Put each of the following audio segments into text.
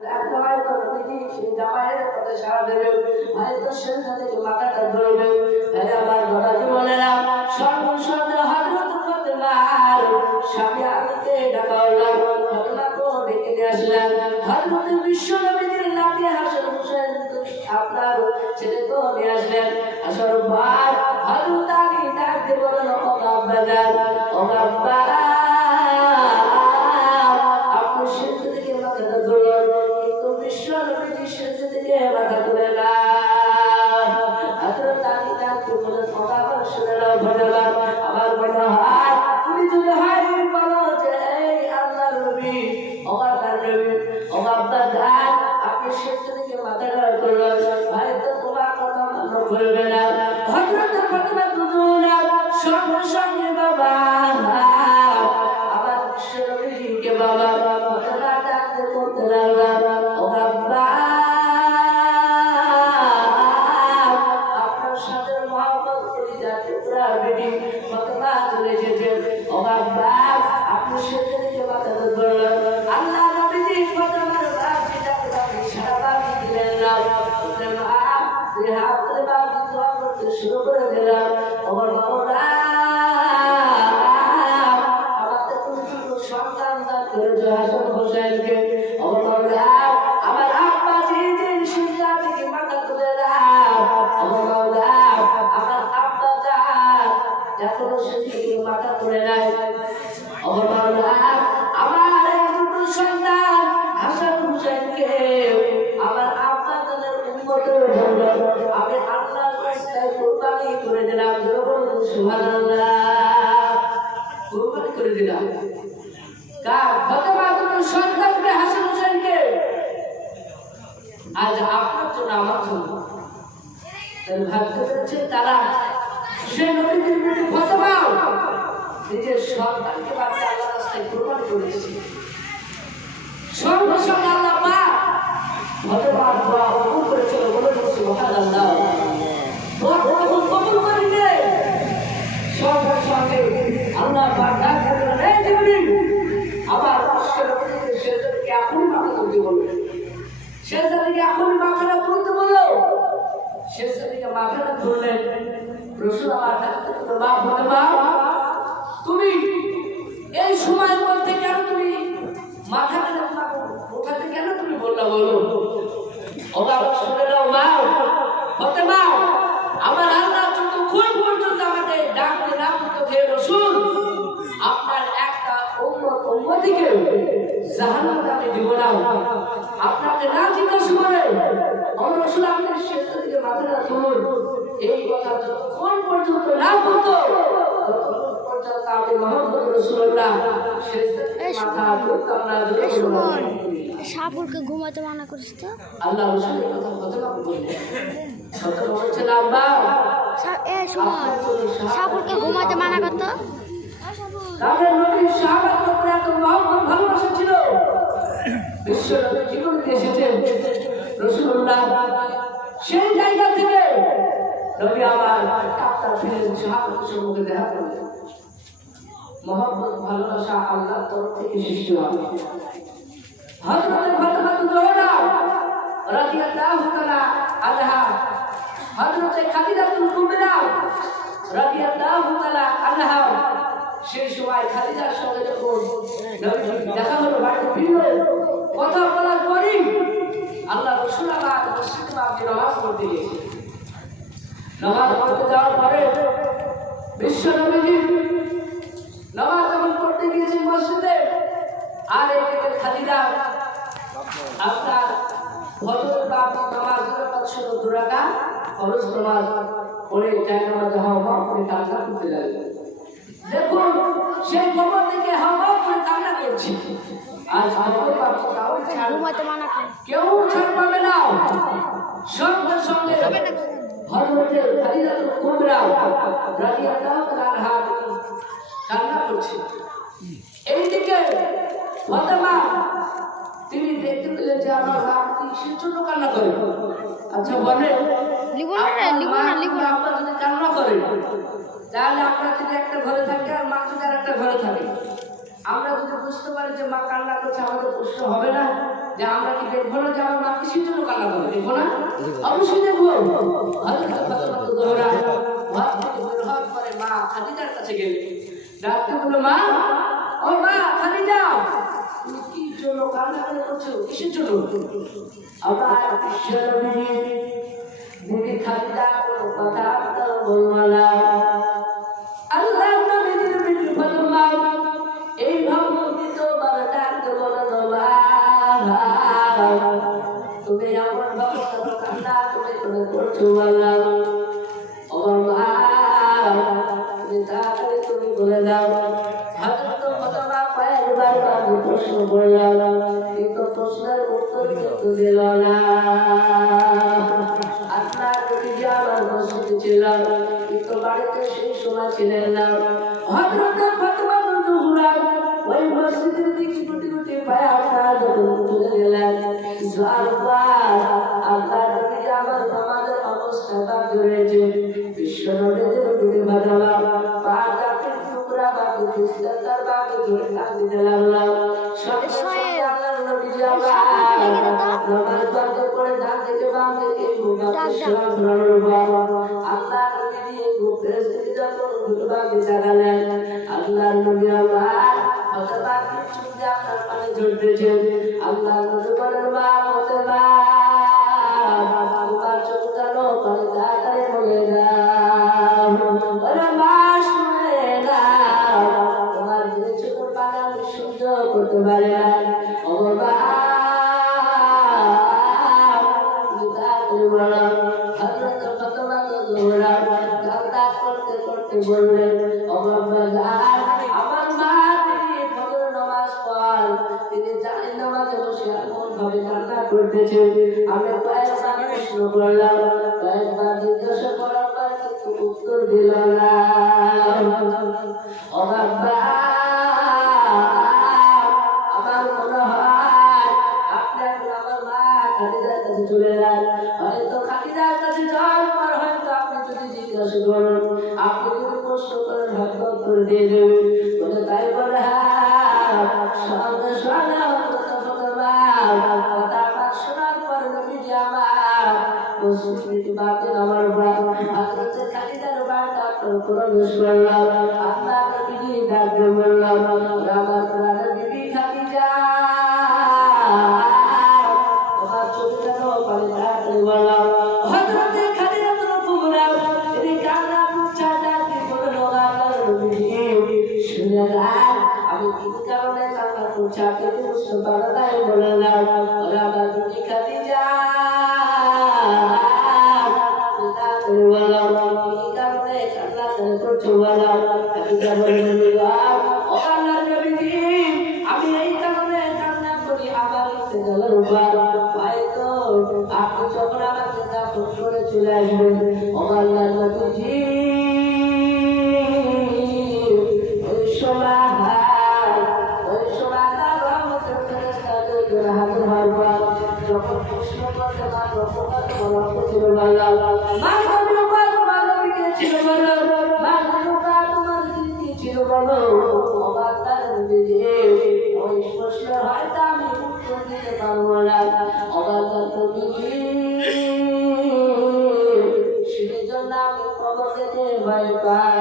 হয়তো নবীজি সেই জামাইয়ের কথা সাড়া দেবে, হয়তো সেখান থেকে মাথাটা ধরবে। তাই আমার ঘোড়া জীবনেরা সর্বসাধারণ হযরত ফাতেমার স্বামী আলীকে ডাকা হলো। ফাতেমাকে ডেকে নিয়ে আসলেন। হযরত বিশ্ব নবীজির নাতি হাসান হোসেন আপনার ছেলেকে নিয়ে আসলেন। আসার পর হযরত আলী ডাক দিয়ে বললেন, ও আব্বা যান, ও আব্বা, আপনি সেজদা থেকে মাথাটা ধরলেন, কিন্তু বিশ্ব নবীজি সেজদা থেকে মাথা তুলে না। হযরত আলী ডাক দিয়ে বললেন, ও আব্বা শুনে নাও ঘটনা, আমার মনে হয় তুমি যদি হয় বলো যে এই আল্লাহর নবী, ও আল্লাহর নবী, ও আব্বা যান, আপনি সেজদা থেকে মাথাটা ধরলেন, হয়তো তোমার কথা মান্য করবে না। হযরত ফাতেমা দুজনা সঙ্গে সঙ্গে বাবা আবার বিশ্ব নবীজিকে বাবা ফাতেমা ডাকতে করতে লাগলেন, ও আব্বা, আপনার সাথে মহব্বত করি যাতে পুরা বেটি ফাতেমা চলে এসেছে। ও আব্বা, আপনি সেজদা থেকে মাথাটা ধরলেন, আল্লাহ নবীজি ফাতেমার বাপ যেটাকে আপনি সারা বাকি দিলেন না। শুরু করে দিলাম, আমার বাবা আমাদের সন্তান দান করেছে হাসান হোসেনকে। আমার বাবা আমার আব্বা যে সিজদা থেকে মাথা তুলে দাও, আমার বাবা আমার আব্বা যান এখনো সিজদা থেকে মাথা তুলে নাই। আমার বাবা আমার এই দুটো সন্তান হাসান হোসেনকে আমার আব্বা তাদের উম্মতের জন্য আমি আল্লাহর রাস্তায় কুরবানি করে দিলাম। সুবহানাল্লাহ, কুরবানি করে দিলাম। কার? ফাতেমা দুটো সন্তানকে, হাসান হোসেনকে। আজ আপনার জন্য আমার জন্য ভাবতে পেরেছেন তারা সে নবীজির বেটি ফাতেমা নিজের সন্তানকে বাঁচিয়ে আল্লাহর রাস্তায় কুরবানি করেছে। সঙ্গে সঙ্গে আল্লাহ পাক ফাতেমার দোয়া কবুল করেছিল। বলে সুবহানাল্লাহ, দোয়া কবুল করেছে। সঙ্গে সঙ্গে আল্লাহ পাক ডাক দিলেন, এই জিবরিল, আবার নবীজিকে সেজদা থেকে এখনই মাথা তুলতে বলল। সেজদা থেকে এখনই মাথাটা তুলতে বলল। সেজদা থেকে মাথাটা তুললেন। রাসূল আমার ডাকতে বলল, মা ফাতেমা, তুমি এই সময়ের মধ্যে কেন তুমি মাথাটা ওঠাতে কেন তুমি বললা বলো? ও বাবা শুনে নাও মা ফাতেমা, আমার আল্লাহ যতক্ষণ পর্যন্ত আমাকে ডাকতে না করতে হে রাসূল, আপনার একটা উম্মতিকে জাহান্নামে আমি দিব না। আপনাকে না জিজ্ঞাসা করে ও রাসূল আপনি সেজদা থেকে মাথাটা তুলুন, এই কথা যতক্ষণ পর্যন্ত না বলতো ততক্ষণ পর্যন্ত আমি মুহাম্মদ রাসূলুল্লাহ সেজদা থেকে মাথা তুলতাম না। সাপুরকে ঘুমাতে মানা করিস তো? আল্লাহ রাসূলের কথা ফাতেমা বললেন। ফাতেমা বলছেন, আব্বা সাপুরকে ঘুমাতে মানা করতো। তাদের নবীর সাহাবাদের উপরে এত মহব্বত ভালোবাসা ছিল। বিশ্ব নবী জীবনে এসেছেন রাসূলুল্লাহ, সেই জায়গা থেকে নবী আমার ডাক্তার ফিরেন সাহাবাদের সম্মুখে দেখা করলেন। মহব্বত ভালোবাসা আল্লাহর তরফ থেকে সৃষ্টি হয়। হযরত ফাতেমা জোহরা রাদিয়াল্লাহু তাআলা আনহা, হযরত খাদিজাতুল কুবরা রাদিয়াল্লাহু তাআলা আনহা, সেই সময় খাদিজার সঙ্গে যখন নবীর দেখা হলো, বাড়িতে ফিরল, কথা বলার পরই আল্লাহ রাসূল আমার মসজিদে পাকে নামাজ পড়তে গিয়েছে। নামাজ পড়তে যাওয়ার পরে বিশ্ব নবীজি নামাজ যখন পড়তে গিয়েছেন মসজিদে, আর এদিকে খাদিজা আপনার ফজরের বাদ নামাজ 2 রাকাত ফরজ নামাজ পড়ে যায় নামাজ হাওয়া করে কান্না করতে লাগলেন। দেখুন সেই কবর থেকে হাওয়া করে কান্না করছে। আজ আমাদের বাচ্চারাও ঘুমাতে মানা করে, কেউ ছাড় পাবে না। সঙ্গে সঙ্গে হযরত খাদিজাতুল কুবরা রাদিয়াল্লাহু তাআলা আনহা কান্না করছে। এইদিকে ফাতেমা তিনি দেখতে পেলেন যে আমার বাপ কিসের জন্য কান্না করে। আচ্ছা বলে লিখো না আব্বা যদি কান্না করে তাহলে আমরা যদি একটা ঘরে থাকি আর মা যদি আর একটা ঘরে থাকে, আমরা যদি বুঝতে পারি যে মা কান্না করছে আমাদের প্রশ্ন হবে না যে আমরা কি দেখবো না যে আমার মা কিসের জন্য কান্না করে? দেখবো না? অবশ্যই দেখবো। হযরত ফাতেমা তো জোহরা ঘর থেকে বের হওয়ার পরে মা খাদিজার কাছে গেলেন, ডাকতে বলল, মা, ও মা খাদিজা, তুমি কি জন্য কান্না করছো? কিসের জন্য? আমার বিশ্বনবী বিবি খাদিজা কোনো কথা বলল না। আল্লাহ নবীর বিবি ফাতেমা এই ভগবতীত বারটাকে বলল, মা, তুমি আমার ভগবত কান্না তুমি করে করছো বললাম, ও মা, তুমি তাড়াতাড়ি তুমি বলে দাও। হযরত ফাতেমা কয়েকবার বাবু প্রশ্ন করলাম, কিন্তু প্রশ্নের উত্তর কিন্তু দিল না। আপনার নবীজি আমার মসজিদে ছিলাম, কিন্তু বাড়িতে সেই সময় ছিলেন না। হযরত ফাতেমা জোহরা ওই মসজিদের দিকে গুটি গুটি পায়ে আপনার যখন চলে গেলেন, আল্লাহ নবীজি আমার নামাজের অবস্থাটা জুড়েছে। বিশ্ব নবীদের গুটি বাঁধালাম, পা কাপড় টুকরা বাকি বিস্তার বাকি ধরে কাঁদিতে লাগলাম। সঙ্গে সঙ্গে আল্লাহ নবীজি আমার নামাজ বন্ধ করে ডান থেকে বাম থেকে আল্লাহ নবীজি গোপের স্থিতি যখন ঘুরবাকে জাগালেন, আল্লাহ নবী আমার হযরত চুপ দিয়ে আপনার পানি ঝরতেছে। আল্লাহ নবী বলেন, মা ফাতেমা, তোমার চোখ কালো পানি তাড়াতাড়ি বলে দাও। ওরে মা, শুনে দাও, তোমার দুই চোখের পানি আমি সহ্য করতে পারি না। ও মা, হযরত ফাতেমা জোহরা কান্না করতে করতে বললেন, আমার মা তিনি ফজর নামাজ পড়ান, তিনি জানি নামাজে বসে এমন ভাবে কান্না করতেছে। আমি কয়েকবার প্রশ্ন করলাম, কয়েকবার জিজ্ঞাসা করার পর কিন্তু উত্তর দিল না। আমার মনে হয় আপনি এখন আমার মা খাদিজার কাছে চলে যান। হয়তো খাদিজার কাছে যাওয়ার পর হয়তো আপনি যদি জিজ্ঞাসা করেন, আপনি যদি প্রশ্ন করেন, হয়তো উত্তর দিয়ে দেবেন। বলে তাই বলে সঙ্গে সঙ্গে কথা শোনার পর নবীজি আমার মসজিদে বাকি আমার হযরত খাদিজার বাড়িতে প্রবেশ করলাম। আল্লাহ নবীজি ডাকতে বললাম, আমার প্রাণের বিবি খাদিজা, তোমার চোখে কেন পানি তাড়াতাড়ি বললাম। হযরত খাদিজা কুবরা তিনি কান্না পুচ্ছা ডাকতে বলল, আল্লাহ নবীজি শুনে রাখ, আমি কি কারণে কান্না করছি আপনি বুঝতে পারেন নাই? বলে না, আমার বিবি খাদিজা, বললাম কি কারণে কান্না করছো? বললাম খাদিজা বললেন, ও আল্লাহর নবীজি, আমি এই কারণে কান্না করি আমার ইন্তেকালের উপর, হয়তো আপনি যখন আমাকে দাফন করে চলে আসবেন, ও আল্লাহর নবীজি, ওই সময় হাতে মারবা যখন প্রশ্ন করতে না ছিল ছিল বলো, ওই প্রশ্ন হয়তো আমি উত্তর দিতে পারবো না। সেই জন্য আমি খবর দিতে ভয় পাই।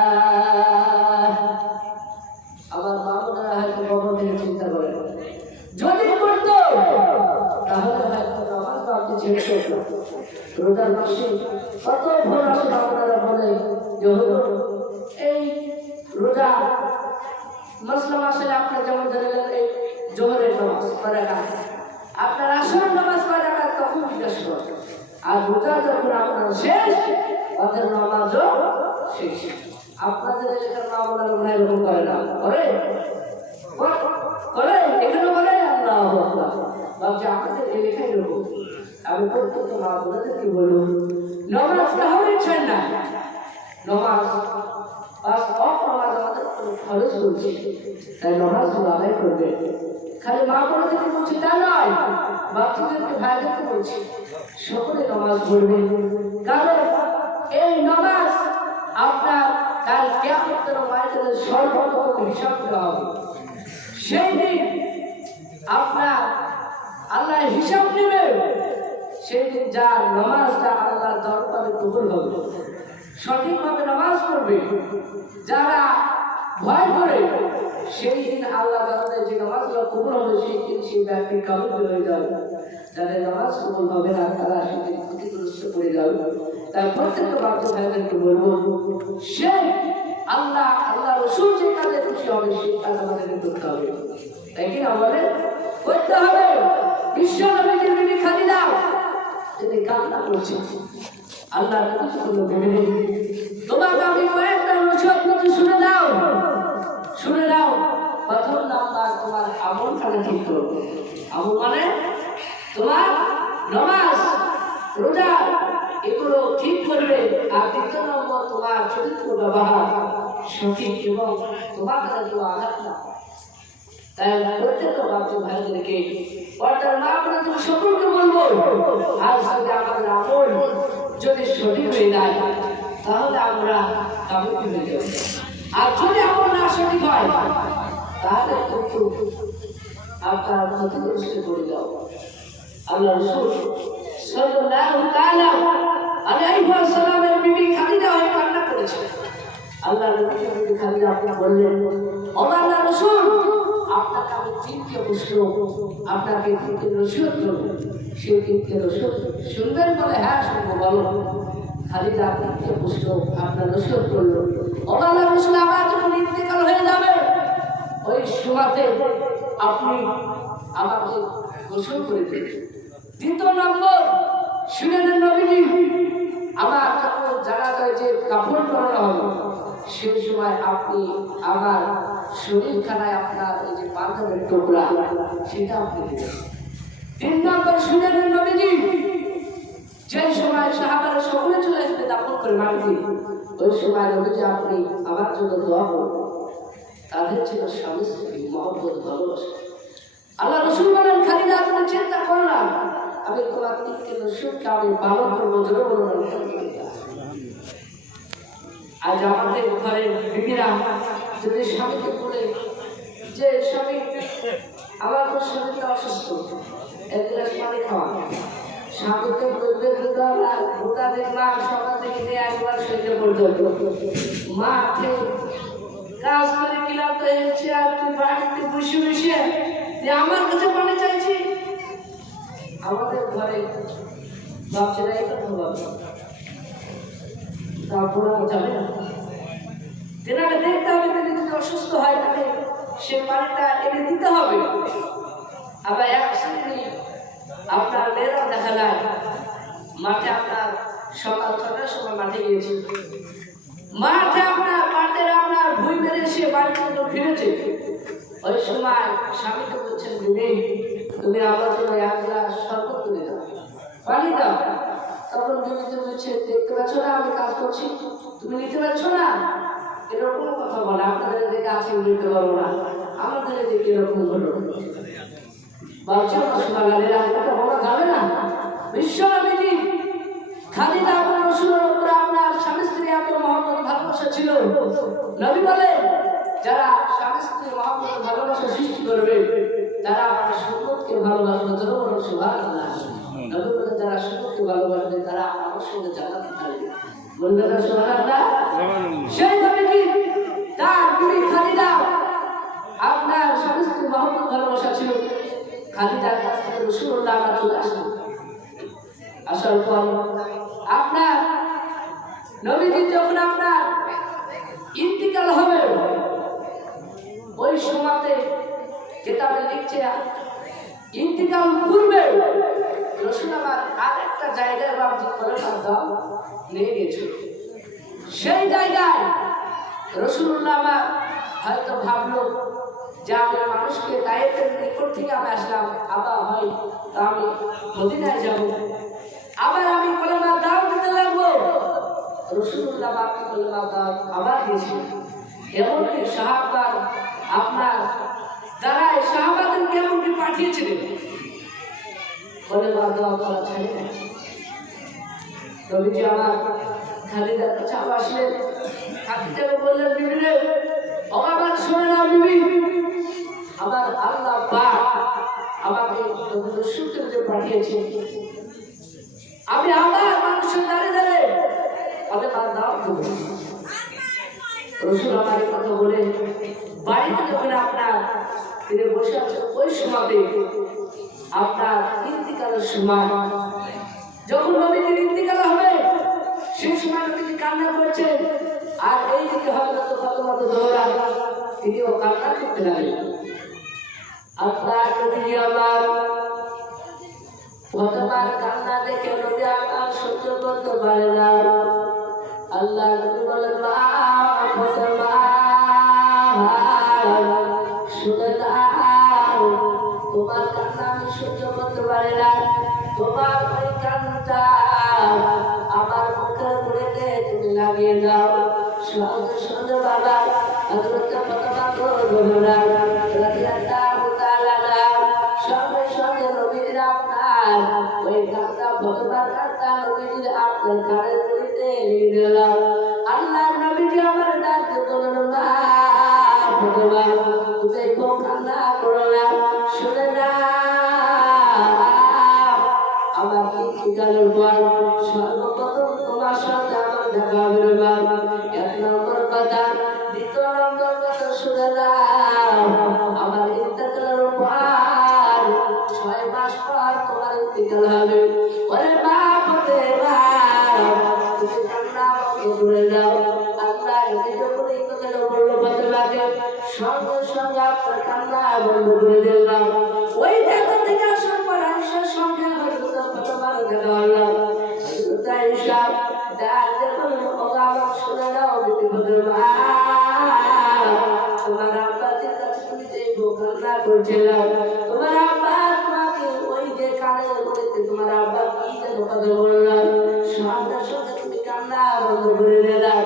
আমার মামুনেরা হয়তো খবর দিয়ে চিন্তা করে, যদি করতো তাহলে হয়তো নামাজ আপনি ছেড়ে করতো। রোজার মাসে কত ভোর আসলে আপনারা বলে যে হলো এই রোজা মুসলিম আসলে আপনি যেমন ধরলেন এই জোহরের নামাজ পড়ে না, আপনার আসরের নামাজ পড়ে না, তখন জিজ্ঞেস করেন। আর রোজা যখন আপনার শেষ, ওদের নামাজও শেষ। আপনাদের এলাকার মামলার মনে এরকম করে না, করে করে এখানে বলে আল্লাহ ভাবছি আমাদের এলাকায় এরকম। আমি প্রত্যেক মা বোনেদেরকে বলবো, নামাজ না হলে ইচ্ছেন না, নামাজ আমাদের খরচ করছে, তাই নামাজ আদায় করবে। খালি মা বোনেদেরকে বলছি তা নয়, বাচ্চাদেরকে ভাইদেরকে বলছি, সকলে নামাজ পড়বে। কারণ এই নামাজ আপনার কাল কিয়ামতের ময়দানে সর্বপ্রথম হিসাব দেওয়া হবে। সেই দিন আপনার আল্লাহ হিসাব নেবে। সেই দিন যার নামাজটা আল্লাহর দরবারে কবুল হবে, সঠিকভাবে নামাজ পড়বে, যারা ভয় করে, সেই দিন আল্লাহ দরবারে যে নামাজগুলো কবুল হবে সেই দিন সেই ব্যক্তি কাবুল হয়ে যাবে। যাদের নামাজ কবুল হবে না তারা সেদিন ক্ষতিগ্রস্ত পড়ে যাবে। তাই প্রত্যেকটা বাচ্চা ভাইদেরকে বলবো, সে আল্লাহ রসুল যে কাজে খুশি হবে সেই কাজ আমাদের করতে হবে, তাই কি আমাদের করতে হবে। বিশ্ব নবীজির বিবি খাদিজা তিনি কান্না করছেন, আল্লাহ তোমাকে আমি কয়েকটা নসিহত করতে শুনে দাও। প্রথম নাম্বার, তোমার আমল খানা ঠিক করো। আমল মানে তোমার নামাজ, রোজা, এগুলো ঠিক করবে। আর দ্বিতীয় নম্বর, তোমার চরিত্র ব্যবহার সঠিক এবং তোমার দ্বারা কেউ আঘাত না। তাই প্রত্যেকটা বাচ্চা ভাইদেরকে পর্দার মা করে তুমি সকলকে বলবো, আজ যদি আমাদের আমল যদি সঠিক হয়ে যায় তাহলে আমরা কাবুকি হয়ে যাব। আর যদি আমল না সঠিক হয় তাহলে কিন্তু আপনার ক্ষতিগ্রস্ত করে যাও। আল্লাহ রাসূল সাল্লাল্লাহু তাআলা আলাইহি ওয়াসাল্লামের বিবি খাদিজা হয়ে কান্না করেছে। আল্লাহ নবীর বিবি খাদিজা আপনি বললেন, ও আল্লাহর রাসূল, আপনাকে আমি তিনটে প্রশ্ন, আপনাকে তিনটে নসিহত করব, সেই তিনটে নসিহত শুনবেন? বলে হ্যাঁ শুনবো, বলো। খাদিজা তিনটে প্রশ্ন আপনার নসিহত করলো। ও আল্লাহর রাসূল, আমার যখন ইন্তেকাল হয়ে যাবে ওই সময়তে আপনি আমাকে গোসল করে দেবেন। দ্বিতীয় নম্বর, শুনেন নবীজি, আমার যখন জানাজায় যে কাপড় পরানো হবে সেই সময় আপনি আমার শরীরখানায় আপনার এই যে পাঞ্জাবের টুকরা সেটা আপনি দেবেন। 3 নম্বর, শুনেন নবীজি, যে সময় সাহাবারা সকলে চলে আসবে দাফন করে মাটিতে, ওই সময় নবীজি আপনি আমার জন্য দোয়া করবেন। তাদের ছিল স্বামী স্ত্রী মহব্বত, ভালোবাসা। আল্লাহ রাসূল বলেন, খাদিজা তুমি চিন্তা করো না, আমি তোমার তিনটে নসিহতকে আমি পালন করবো। জোরে বলুন আলহামদুলিল্লাহ। আজ আমাদের ঘরের বিবিরা যদি স্বামীকে বলে যে স্বামী আমার তো শরীরটা অসুস্থ, 1 গ্লাস পানি খাওয়া, স্বামীকে বলবে গোটা দিন মা সকাল থেকে নিয়ে একবার শরীরে পর্যন্ত মাঠে কাজ করে ক্লান্ত হয়েছে, আর তুই বাড়িতে বসে বসে আমার কাছে পানি চাইছি। আমাদের ঘরে বাচ্চারা এটা ভাবে, তারপরে যাবে না, তেনাকে দেখতে হবে, যদি অসুস্থ হয় তাহলে সে পানিটা এনে দিতে হবে। আবার এক শ্রেণী আপনার মেয়েরাও দেখা যায় মাঠে, আপনার সকাল 6টার সময় মাঠে গিয়েছে, মাঠে আপনার মাঠের আপনার ভুই মেরে সে বাড়িতে ফিরেছে। ওই সময় স্বামীকে বলছেন, তুমি আমার জন্য 1 গ্লাস শরবত তুলে দাও, পানি দাও। তখন তুমি বলছে, দেখতে পাচ্ছ না আমি কাজ করছি, তুমি নিতে পারছো না? এরকম কথা বলে। আপনাদের দেখে আছে নিতে পারবো না, আমাদের দেখে এরকম হলো। বাচ্চা শোনাগালের কথা বলা যাবে না। বিশ্ব নবীজি খাদিজা আপনার রাসূলের উপরে আপনার স্বামী স্ত্রী এত মহব্বত ভালোবাসা ছিল। নবী বলে, যারা স্বামী স্ত্রী মহব্বত ভালোবাসা সৃষ্টি করবে তারা আমার সুন্নতকে ভালোবাসবে। জোরে সুবহানাল্লাহ। নবী বলে, যারা সুন্নতকে ভালোবাসবে তারা আমার সঙ্গে জান্নাতে থাকবে। বলবেন না সুবহানাল্লাহ? সেই নবীজি তার বিবি খাদিজা আপনার স্বামী স্ত্রী মহব্বত ভালোবাসা ছিল। খাদিজার কাছ থেকে রাসূলুল্লাহ চলে আসলেন। আসার পর আপনার নবীজি যখন আপনার ইন্তিকাল হবে ওই সময়তে কিতাবে লিখছে, ইন্তিকাল পূর্বে রাসূল আমার আরেকটা জায়গায় বাবজি কলেমার দাও নিয়ে গিয়েছিল। সেই জায়গায় রাসূলুল্লাহ আমার হয়তো ভাবলো যে আমি মানুষকে তায়েফের নিকট থেকে আমি আসলাম, আবার হয় তা আমি মদিনায় যাব, আবার আমি কলেমার দাও দিতে লাগবো। রাসূলুল্লাহ বাকি কলেমার দাও আবার দিয়েছিলেন। এমনকি সাহাবার আপনার দ্বারাই সাহাবাদেরকে এমনকি পাঠিয়েছিলেন কলেমার দাও করা ছাড়ে না। নবীজি আমার খাদিজার কাছে আসলেন, খাদিজাকে বললেন, বিবি রে, আমার শোনে না বিবি, আমার আল্লাহ পাক আমাকে সুখে যে পাঠিয়েছে, আমি আমার মানুষের দাঁড়িয়ে দাঁড়িয়ে আমি তার দাম দেবো। রসুল আমার কথা বলে বাড়িতে যখন আপনার তিনি বসে আছেন, ওই সময়তে আপনার ইন্তিকালের সময়, যখন নবীজির ইন্তিকাল হবে সেই সময় নবীজি কান্না করছেন, আর এই দিকে হযরত ফাতেমা জোহরা তিনিও কান্না করতে লাগলেন। আপনার নবীজি আমার ফাতেমার কান্না দেখে নবী আমার সহ্য করতে পারে না। আল্লাহ নবী বলেন, মা ফাতেমা শুনে নাও, তোমার কান্না আমি সহ্য করতে পারি না, তোমার ওই কান্নাটা আমার মুখের উপরেতে তুমি লাগিয়ে দাও। সঙ্গে সঙ্গে বাবা হযরত ফাতেমা জোহরা রাদিয়াল্লাহু তাআলা সঙ্গে সঙ্গে নবীজির আপনার ওই কান্না ফাতেমার কান্না নবীজির আপনার কানের উপরেতে লেগে গেল। আল্লাহ নবীজি আমার ডাক দিয়ে বললেন, মা ফাতেমা তুমি খুব কান্না করো না, শুনে না আমার ইন্তিকালের পর সর্বপ্রথম তোমার সাথে আমার দেখা হবে না। এক নম্বর কথা, দ্বিতীয় নম্বর কথা শুনে নাও, আমার ইন্তিকালের পর 6 মাস পর তোমার ইন্তিকাল হবে। ওরে মা ফাতেমা তুমি কান্না বন্ধ করে দাও। আল্লাহ নবী যখন এই কথাটা বলল ফাতেমাকে, সঙ্গে সঙ্গে আপনার কান্না বন্ধ করে দিলাম। ওই জায়গা থেকে আসার পর আয়েশার সঙ্গে হযরত ফাতেমার দেখা হলো। হযরত আয়েশা ডাক দিয়ে বললেন, ও আমার শুনে নাও বিবি ফাতেমা, তোমার আব্বাদের কাছে তুমি যে কান্না করছিলে, তোমার আব্বা তোমাকে ওই যে কানের মধ্যে তোমার আব্বা কি যেন কথা বলল, সঙ্গে সঙ্গে তুমি কান্না বন্ধ করে দিলাম।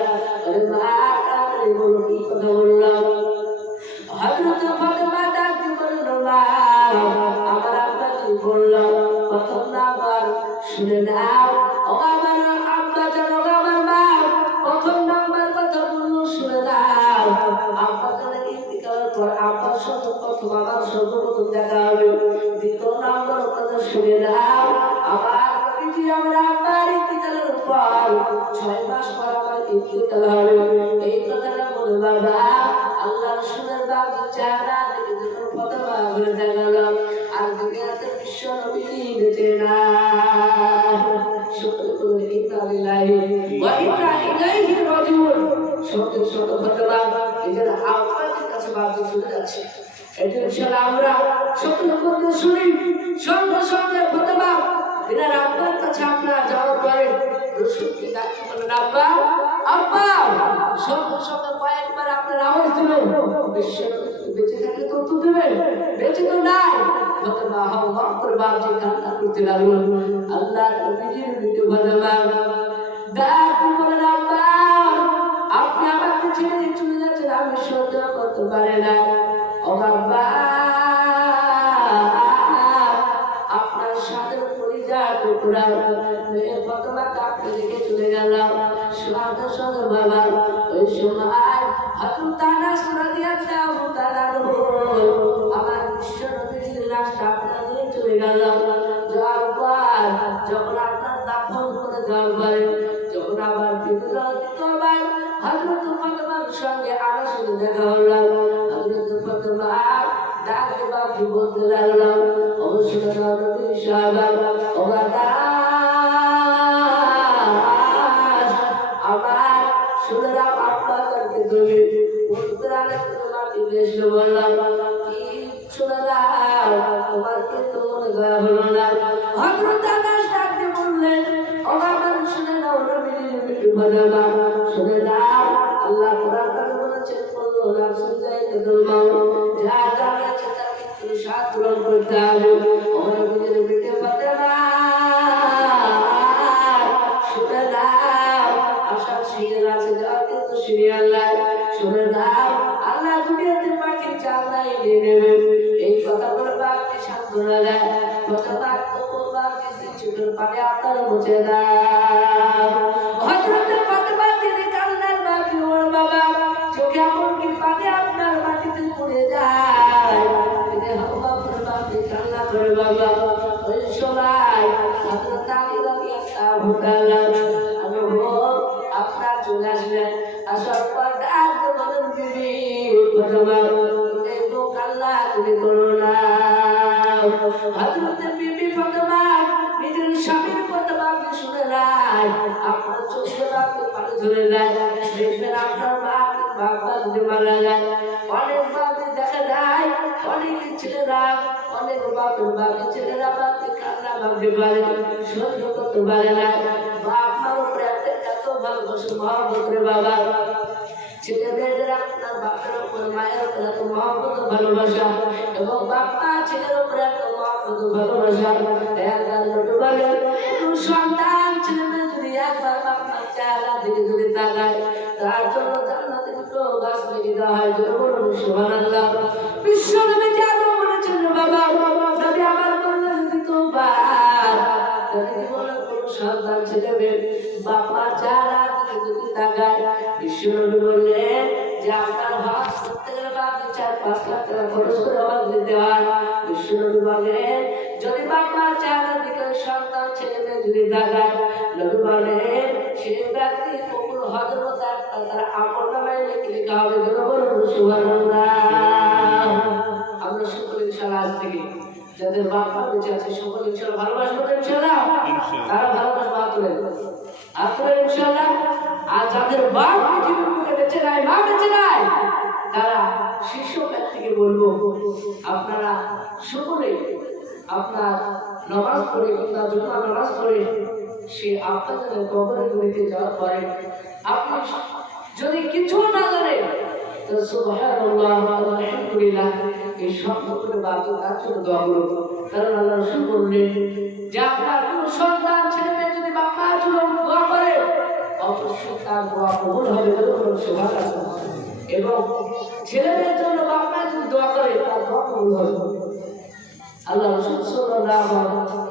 আরে মা কানে বলো কি কথা বললাম? হযরত ফাতেমা ডাক দিয়ে বলল, মা আমার আব্বা কি বলল প্রথম নাম্বার শুনে নাও। ও আমার আব্বা জানো, আমার মা প্রথম নাম্বার কথা বলল শুনে নাও। আব্বা জানেন ইন্তিকালের পর আব্বার সঙ্গে প্রথম আমার সর্বপ্রথম দেখা হবে। দ্বিতীয় নাম্বার কথা শুনে নাও, আমার নবীজি আমার আব্বার ইন্তিকালের পর 6 মাস পর আমার ইন্তিকাল হবে। এই কথাটা বলে বাবা আল্লাহ রাসূলের বাপ চারা দেখে যখন ফাতেমা হয়ে গেল, আর দুনিয়াতে বিশ্ব নবীজি বেঁচে না। শুকর করুন, ইন্না লিল্লাহি ওয়া ইন্না ইলাইহি রাজিউন। সঙ্গে সঙ্গে ফাতেমা নিজের আব্বার কাছে বাড়ি চলে যাচ্ছে। এটা ইনশাআল্লাহ আমরা সকলের মধ্যে শুনি। সঙ্গে সঙ্গে ফাতেমা এনার আব্বার কাছে আপনার যাওয়ার পরে রসুলকে ডাকতে বলেন, আব্বা আব্বা। সঙ্গে সঙ্গে কয়েকবার আপনার আওয়াজ দিলেন, বেঁচে থাকলে তো উত্তর দেবেন, বেঁচে তো নাই। ফাতেমা হাওয়া করে বাপজি কান্না করতে লাগলো। আল্লাহ নবীজির ভিডিও ফাতেমা ডাক বলেন, আব্বা আপনি আমাকে ছেড়ে চলে যাচ্ছেন, আমি সহ্য করতে পারি না। ও আব্বা আপনার সাথে পরিজা টুকরা মেয়ে ফাতেমা কাপড়ে রেখে চলে গেল। সঙ্গে সঙ্গে বাবা ওই সময় হযরত আনাস রাদিয়াল্লাহু তাআলা আমার বিশ্ব নবীর লাশটা আপনার নিয়ে চলে গেল। যাওয়ার পর যখন আপনার দাফন করে যাওয়ার পরে যখন আবার ফিরল, দ্বিতীয়বার হযরত ফাতেমার সঙ্গে আনাসের দেখা হলো। হযরত ফাতেমা ডাক দিয়ে বাপজি বলতে লাগলো, অবশ্যই নবী সাহাবা ও বাবা আমার শুনলাম আপনাদেরকে তুমি উত্তরালে তোমাকে বেশি বললাম কি শুনলাম, তোমার কিন্তু মনে করা হলো না। হযরত আনাস ডাক দিয়ে বললেন, ও আমার শুনে নাও নবীর বিবি ফাতেমা, শুনে নাও আল্লাহ কোরআন কারিমে বলেছেন, কুল্লু নাফসিন যায়িকাতুল মাউত, যা যা আছে তার মৃত্যুর স্বাদ গ্রহণ করতে হবে। ও নবীর বিবি ফাতেমা শুনে নাও, আশা সিরিয়াল আছে যা কিন্তু সিরিয়াল নাই। শুনে নাও আল্লাহ দুনিয়াতে পাখির চাল নাই নিয়ে নেবে। এই কথা বলে বাপকে সান্ত্বনা দেয়। ফাতেমা তো বাপকে চোখের পানি আপনার মুছে দাও। হযরত ফাতেমা তিনি কান্নার বাপি ওর বাবা চোখে এমনকি পানি আপনার মাটিতে পড়ে যায়। তিনি হাওয়া করে বাপকে কান্না বাবা ওই সময় হযরত আলী রাদিয়াল্লাহু তাআলা আনহু আপনার চলে আসলেন আসার পর ডাক বলেন বিবি ফাতেমা এই তো আল্লাহ তুমি করো না হযরত বিবি ফাতেমা নিজের স্বামীর কথা ভাবতে শুনে নাই আপনার চোখে রাখতে পানি ধরে যায় দেখবেন আপনার মা বাবা যদি মারা যায় অনেক বাবা দেখা যায় অনেক ছেলেরা অনেক বাপের বাবা ছেলেরা বাপকে কান্না ভাবতে পারে সহ্য করতে পারে না বাপ মার উপরে এত ভালোবাসে মহব্বত রে বাবা ছেলে মেয়েদের আপনার বাপের উপর মায়ের উপর এত মহব্বত ভালোবাসা এবং বাপ মা ছেলের উপর এত মহব্বত ভালোবাসা একবার নবী বলেন কোন সন্তান ছেলে মেয়ে যদি একবার বাপ মার চেহারা দিকে যদি তাকায় তার জন্য জান্নাতে দুটো গাছ লেগে দেওয়া হয় যদি বলুন সুবহানাল্লাহ বিশ্ব নবী জানো বলেছেন বাবা যদি আমার বললেন যদি তোবার যদি বলেন কোন সন্তান ছেলে মেয়ে বাপ মার চেহারা দিকে যদি তাকায় বিশ্ব নবী বললেন যে আপনার হক করতে গেলে আপনি 4-5 লাখ টাকা খরচ করে হক দিতে হয় বিশ্ব নবী বলেন যদি বাপ মার চেহারার দিকে সন্তান ছেলে মেয়ে যদি তাকায় নবী বলেন সেই ব্যক্তি কবুল হজের মতো একটা তার আমল নামায় লেখা হবে যদি বলুন সুবহানাল্লাহ আমরা সকলে ইনশাআল্লাহ আজ থেকে যাদের বাপ মা বেঁচে আছে সকলে ইনশাআল্লাহ ভালোবাসবো ইনশাআল্লাহ তারা ভালোবাসবো আপনারা ইনশাআল্লাহ আর যাদের বাপ পৃথিবীর বুকে বেঁচে নাই মা বেঁচে নাই তারা শিশু ব্যক্তিকে বলবো আপনারা সকলে আপনার নামাজ পড়ে কিংবা জুমা নামাজ পড়ে সে আপনাদের কবরে গুলিতে যাওয়ার পরে আপনি যদি কিছু না জানেন তো সুবহানাল্লাহ আলহামদুলিল্লাহ এই শব্দ করে বাকি তার জন্য দোয়া করুন কারণ আল্লাহ রাসূল বললেন যে আপনার কোনো সন্তান ছেলে মেয়ে যদি বাপ মার জন্য দোয়া করে অবশ্যই তার দোয়া কবুল হবে বলুন সুবহানাল্লাহ এবং ছেলে মেয়ের জন্য বাপ মা যদি দোয়া করে তার দোয়া কবুল হবে আল্লাহ রাসূল সাল্লাল্লাহু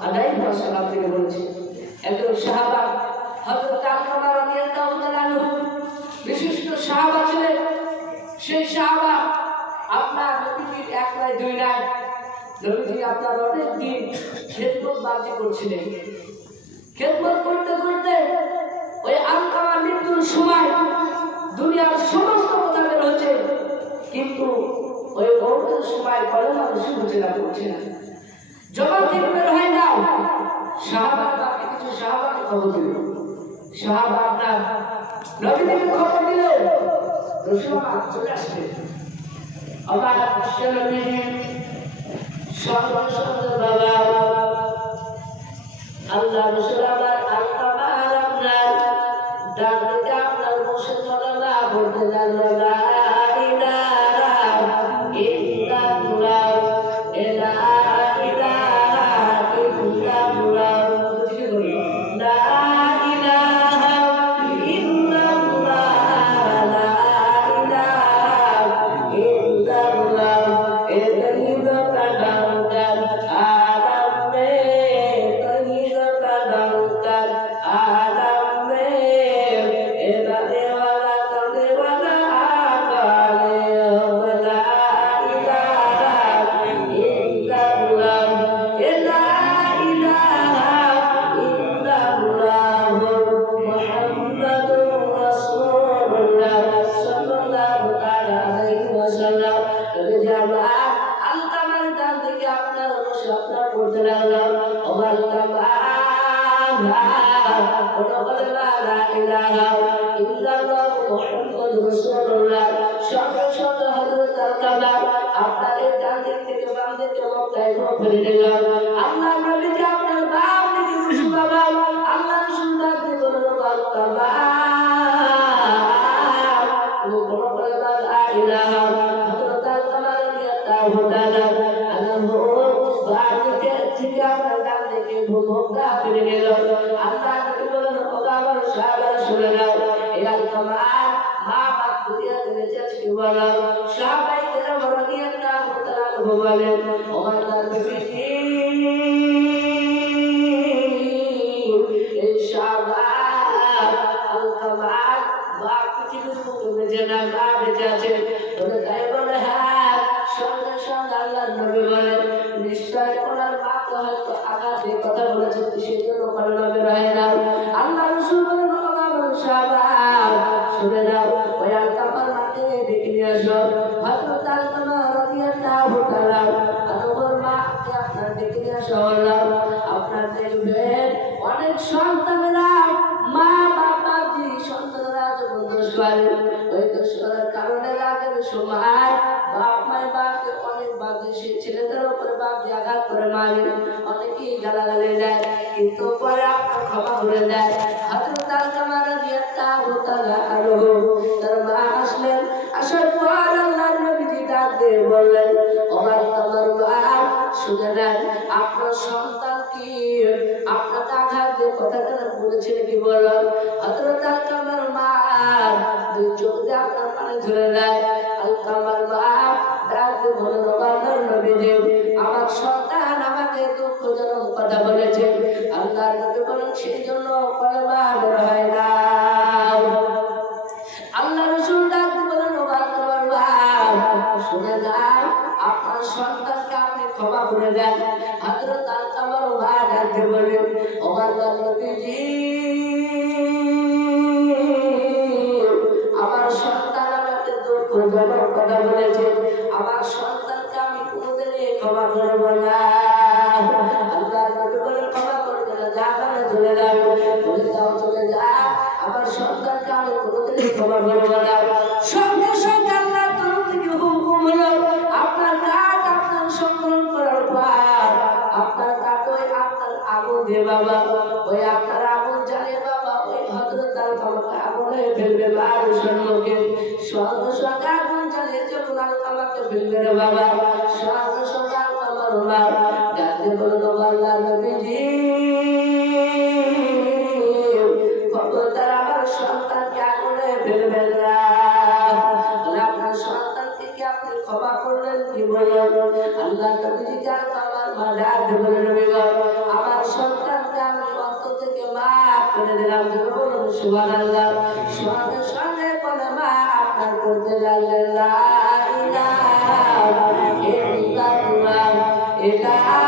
আলাইহি ওয়াসাল্লাম থেকে বলেছেন একজন সাহাবা হযরত আলকামা রাদিয়াল্লাহু তাআলা বিশিষ্ট সাহাবা ছিলেন সেই সাহাবা আপনার নবীজির এক নয় দুই নয় নবীজি আপনার অনেক দিন খেদমত বাজি করছিলেন খেদমত করতে করতে ওই আলকামা মৃত্যুর সময় দুনিয়ার সমস্ত কথা বের হচ্ছে কিন্তু ওই মৌতের সময় কলমা বেশি হচ্ছে না করছে না জবাব থেকে বের হয় না সাহাবা বাকি কিছু সাহাবাকে খবর দিল সাহাবা আপনার নবীজিকে খবর দিল রাসূলুল্লাহ চলে আসলেন আবার নবীজি সঙ্গে সঙ্গে বাবা আল্লাহ রাসূল আবার আলকামা আপনার ডাকতে আপনার বসে চলা বলতে লাগলো লা ইলাহা ইল্লাল্লাহ লা ইলাহা ইল্লাল্লাহ লা ইলাহা ইল্লাল্লাহ লা ইলাহা ইল্লাল্লাহ এতনিদ কাদাউকার আরামে তনিদ কাদাউকার আরামে এবারে ওয়ালা কালে ওয়ালা আকালে ওয়ালা ইলাহা ইল্লাল্লাহ লা ইলাহা ইল্লাল্লাহ মুহাম্মাদুর রাসূলুল্লাহ সাল্লাল্লাহু তাআলা আলাইহি ওয়াসাল্লাম জামাত আলকামার ডান থেকে আপনার বসে আপনার পড়তে লাগলো ওমার বলে লা ইলাহা ইল্লাল্লাহ মুহাম্মাদুর রাসূলুল্লাহ সঙ্গে সঙ্গে হযরত আলকামা আপনার এই ডান দিক থেকে বাম দিকে মক্কায় ফিরে গেল আল্লাহ নবীজি আপনার বাম দিকে বসে বাবা আল্লাহ রাসূল ডাকতে বলল আলকামা ও বলে লা ইলাহা হযরত আলকামা রাদিয়াল্লাহু তাআলা আনহু বাম দিকে থেকে আপনার ডান দিকে মক্কা ফিরে গেল আল্লাহ নবী বলেন ও আমার সাহাবা শুনে নাও এই আলকামা মা বাপ দুনিয়া থেকে যাচ্ছে বলা সাহাবায়ে কেরাম রাদিয়াল্লাহু তাআলা বলেন ও আল্লাহর নবী এই সাহাবা আলকামা বাপ পৃথিবীর মুখে বেঁচে না মা বেঁচে আছে বলে তাই বলে হ্যাঁ সঙ্গে সঙ্গে আল্লাহর নবী বলেন নিশ্চয় ওনার মা হয়তো আঘাতে কথা বলেছেন, সেই জন্য কলেমা বের হয় না। আল্লাহ রাসূল বলেন, ও বাবা শাবাব শুনে নাও, ওই আলকামার মাকে ডেকে নিয়ে আসো। হযরত আলকামা রাদিয়াল্লাহু তাআলা আনহুর মাকে আপনার ডেকে নিয়ে আসা হলো। আপনার দেখবেন অনেক সন্তানেরা মা বাবা জি সন্তানেরা যখন দোষ করে, ওই দোষ করার কারণে রাগের সময় বাপ মায়ের বাপকে অনেক বাজে সে ছেলেদের উপরে বাপ যে আঘাত করে মারে, অনেকেই গালাগালি দেয়, কিন্তু পরে আপনার ক্ষমা করে দেয়। হযরত আলকামা রাদিয়াল্লাহু তাআলা আনহু তার মা আসলেন, আসার পর আল্লাহর নবীজি ডাক দিয়ে বললেন, ও আলকামার মা শুনে নেন, আপনার সন্তান কি আপনাকে আঘাত দিয়ে কথা কেন বলেছেন কি বললেন? হযরত আলকামার মা দুই চোখ দিয়ে আপনার পানি ঝরে দেয়। আলকামার মা ডাক দিয়ে বললেন, ও আল্লাহর নবীজি, আমার সন্তান আমাকে দুঃখজনক কথা বলেছে। আল্লাহর নবী বলেন, সেই জন্য কলেমা বের হয় না। আল্লাহ রাসূল ডাক দিয়ে বলেন, ও আলকামার মা শুনে যান, আপনার সন্তানকে আপনি ক্ষমা করে দেন। হযরত আলকামার মা ডাক দিয়ে বলেন, ও আল্লাহর নবীজি, আমার সন্তান আমাকে দুঃখজনক কথা বলেছে, আমার সন্তানকে আমি কোনোদিনই ক্ষমা করব না। আল্লাহর নবী বলেন, ক্ষমা করবে না, যা করে চলে যাও, বলে যাও চলে যা, আমার সন্তানকে আমি কোনোদিনই ক্ষমা করব না। সঙ্গে সঙ্গে আল্লাহর তরফ থেকে হুকুম হলো, আপনার কাঠ আপনার সংগ্রহ করার পর আপনার কাঠ ওই আপনার আগুন দিয়ে বাবা, ওই আপনার আগুন জ্বালিয়ে বাবা ওই হযরত আলকামাকে আগুনে ফেলবে মানুষের লোকে। সঙ্গে সঙ্গে আগুন জ্বালিয়ে যখন আলকামাকে ফেলবে রে বাবা, সঙ্গে সঙ্গে আলকামার মা ডাকতে বলল, আল্লাহর নবীজি, খবরদার আমার সন্তানকে আগুনে ফেলবেন না। আপনার সন্তানকে কি আপনি ক্ষমা করলেন কি বলেন? আল্লাহ নবীজি আলকামার মা ডাকতে বললেন, নবী গো, আমার সন্তানকে আমি অন্তর থেকে মাফ করে দিলাম। বলুন সুবহানাল্লাহ। সঙ্গে সঙ্গে বলে মা আপনার করতে লাগলেন, লা ইলাহা ইল্লাল্লাহ, ইলাহা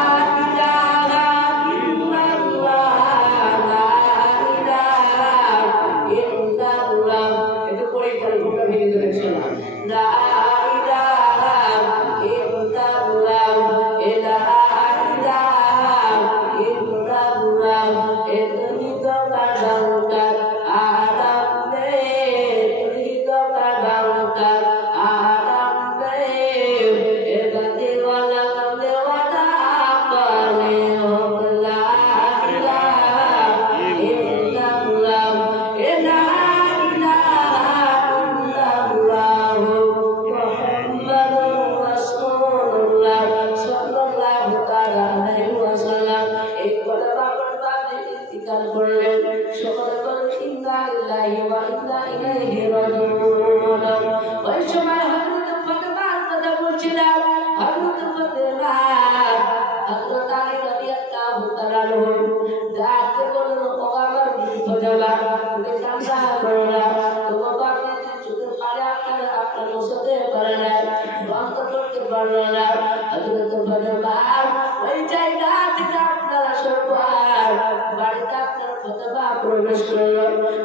প্রবেশ করল।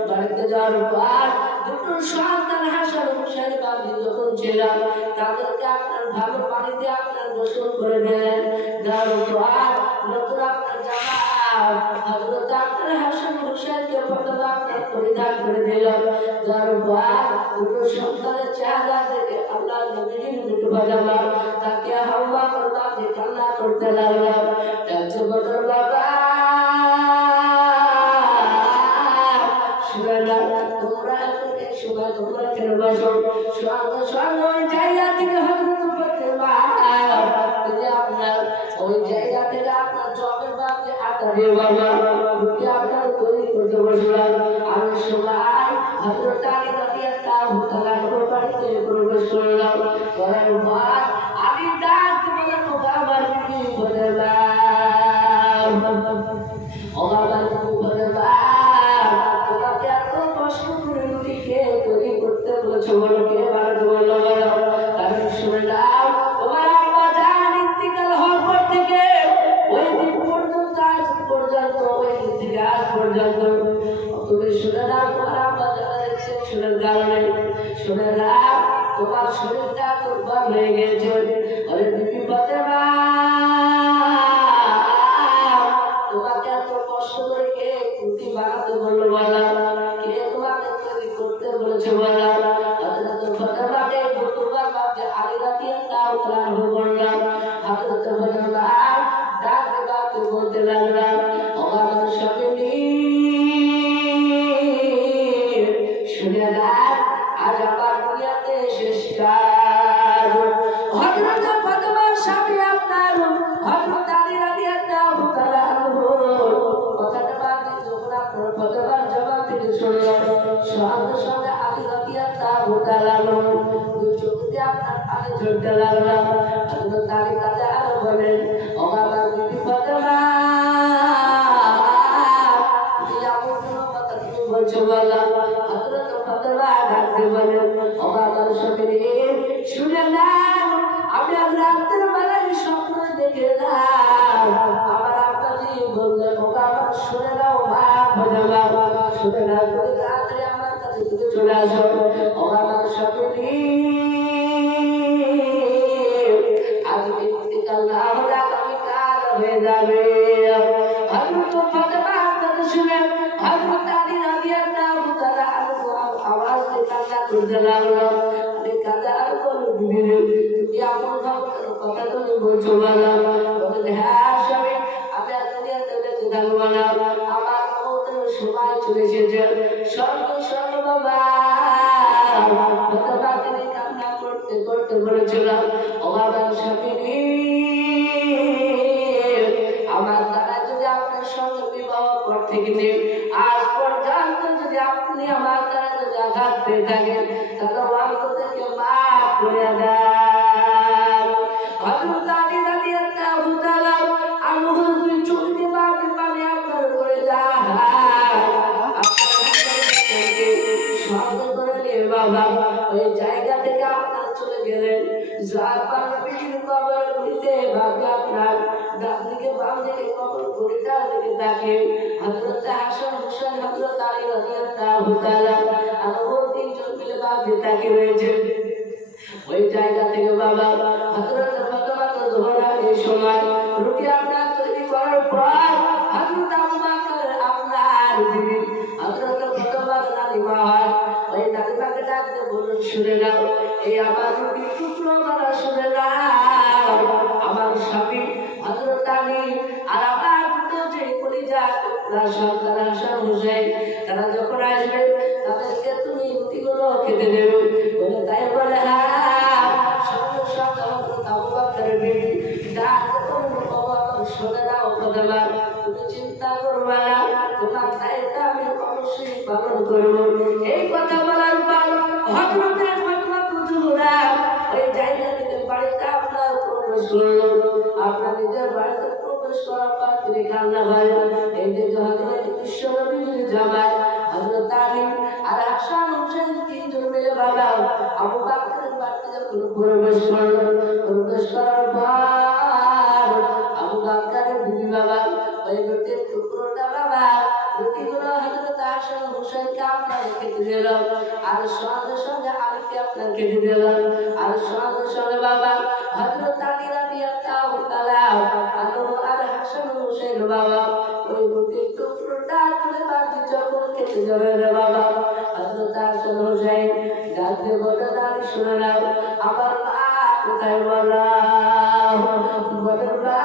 বাড়িতে যাওয়ার পর দুটো সন্তান হাসান হুসাইন বাদী যখন ছিল, তাদেরকে আপনার ভালো পানিতে আপনার গোসল করে দিলেন। দেওয়ার পর নতুন আপনার জামা হযরত আপনার হাসান হুসাইনকে ফতোয়া আপনার পরিধান করে দিল। দেওয়ার পর দুটো সন্তানের চেহারা দেখে আল্লাহ নবীজির বিধবা জামা তাকে হাওয়া করবা যে কান্না করতে লাগলেন। ডাকছে বদর বাবা, তোমরা কেন বসো? সঙ্গে সঙ্গে ওই জায়গা থেকে হযরত ফাতেমা তিনি আপনার ওই জায়গা থেকে আপনার জবের বাপকে আটা দিয়ে বাবা রুটি আপনার তৈরি করতে বসলাম। আমি সবাই হযরত আলী রাদিয়াল্লাহু তাআলা বাড়িতে প্রবেশ করলাম। করার পর আমি ডাক বলে আমার কি বললাম, ও বাবা কি বললাম, প্রবেশ পর্যন্ত তুমি শুনে না তোমার আব্বা যারা দেখছে শুনের কারণে শুনে না তোমার শরীরটা দুর্বল হয়ে গেছে আরে বিবি ফাতেমা তোমাকে এত কষ্ট করে কে রুটি বানাতে বললো বলা কে তোমাকে তৈরি করতে বলেছে বলা হযরত ফাতেমাকে দুর্বার বাপকে আলী রাদিয়াল্লাহু তাআলা আনহু বললাম হযরত ফাতেমা ডাকে ডাকে বলতে লাগলাম ও আমার স্বামী শুনে না আজ আমার দুনিয়াতে শেষ কাজ হযরত ফাতেমার স্বামী আপনার হযরত আলী রাদিয়াল্লাহু তাআলা আনহু কথাটা বাদে যখন আপনার ফাতেমার জবাব থেকে শুনলেন সঙ্গে সঙ্গে আলী রাদিয়াল্লাহু তাআলা আনহু দুই চোখ দিয়ে আপনার পানি ঝরতে লাগলো হযরত আলী কাছে আরো বলেন ও আমার বিবি ফাতেমা তুমি এমন কোনো কথা তুমি বলছো বলো হযরত ফাতেমা ডাকতে বলেন ও আমার স্বামী শুনে না আমি আজ রাতের বেলায় স্বপ্ন দেখলাম আমার আব্বাজি বললেন ও আমার শুনে নাও মা ফাতেমা শুনে না তুমি তাড়াতাড়ি আমার কাছে তুমি চলে আসো ও আমার স্বামী আজ ইন্তিকাল না হলে আগামীকাল হয়ে যাবে হযরত ফাতেমা কথা শুনে হযরত আলী রাদিয়াল্লাহু তাআলা আনহু আওয়াজ দিয়ে কান্না করতে লাগলো আরে কাঁদা আর বলো বিবি তুমি এমন কথা তুমি বলছো বলো বলে হ্যাঁ স্বামী আমি আর দুনিয়াতে বেঁচে থাকবো না আমার মৌতের সময় চলে এসেছে সর্ব বাবা ফাতেমা তিনি কান্না করতে করতে বলেছিলাম ও আমার স্বামী আমার দ্বারা যদি আপনার সঙ্গে বিবাহ করতে গেলে আজ পর্যন্ত যদি আপনি আমার দ্বারা যদি আঘাত পেয়ে থাকেন তাহলে অল্প থেকে মাফ করে দেন হযরত আলী রাদিয়াল্লাহু তাআলা আনহু দুই চোখ দিয়ে পানি আপনার করে যায় সঙ্গে করে নিয়ে বাবা ওই জায়গা থেকে আপনার চলে গেলেন যার পাশাপাশি কবর গুলিতে ভাবে আপনার ডান দিকে বাম দিকে কবর গুলিটার দিকে তাকে হযরত হাসান হুসাইন হযরত আলী রাদিয়াল্লাহু তাআলা আনহু তিনজন মিলে ভাবে তাকে রয়েছে ওই জায়গা থেকে বাবা হযরত ফাতেমা জোহরা এই সময় রুটি আপনার তৈরি করার পর হযরত আবু বকর আপনার বিবি হযরত ফাতেমার নানিমা হয় ওই নানিমাকে ডাকতে বলুন শুনে নাও এই আমার রুটি টুকরো করা শুনে নাও আমার স্বামী হযরত আলী আর আমার দুটো যে কলিজা টুকরা সন্তান হাসান হুসাইন তারা যখন আসবে তাদেরকে তুমি রুটিগুলো খেতে দেবে বলে তাই বলে হ্যাঁ সঙ্গে সঙ্গে হযরত আবু বকরের বিবি ডাকতে বলুন ও আমার শুনে নাও ফাতেমা তুমি চিন্তা করবে না তোমার দায়িত্ব আমি অবশ্যই পালন করব এই কথা বলার পর হযরত ফাতেমা জোহরা ওই জায়গা থেকে বাড়িতে আপনার প্রবেশ করলো আপনার নিজের বাড়িতে প্রবেশ করার পর তিনি কান্না করেন এই দেখে হযরত বিশ্বনবীর জামাই হযরত আলী আর হাসান হুসাইন তিনজন মিলে বাবা আবু বকরের বাড়িতে যখন প্রবেশ করলো প্রবেশ করার পর আবু বকরের বিবি বাবা ওই রুটির টুকরোটা বাবা রুটিগুলো হযরত হাসান হুসাইনকে আপনার খেতে দিল আর সঙ্গে সঙ্গে আলীকে আপনার খেতে দিল আর সঙ্গে সঙ্গে বাবা হযরত আলী রাদিয়াল্লাহু তাআলা আনহু আর হাসান হুসাইন বাবা ওই রুটির টুকরোটা তুলে বাড়ি যখন খেতে যাবে রে বাবা হযরত হাসান হুসাইন ডাকতে বলে আলী শুনে নাও আমার মা কোথায় বলা বলে মা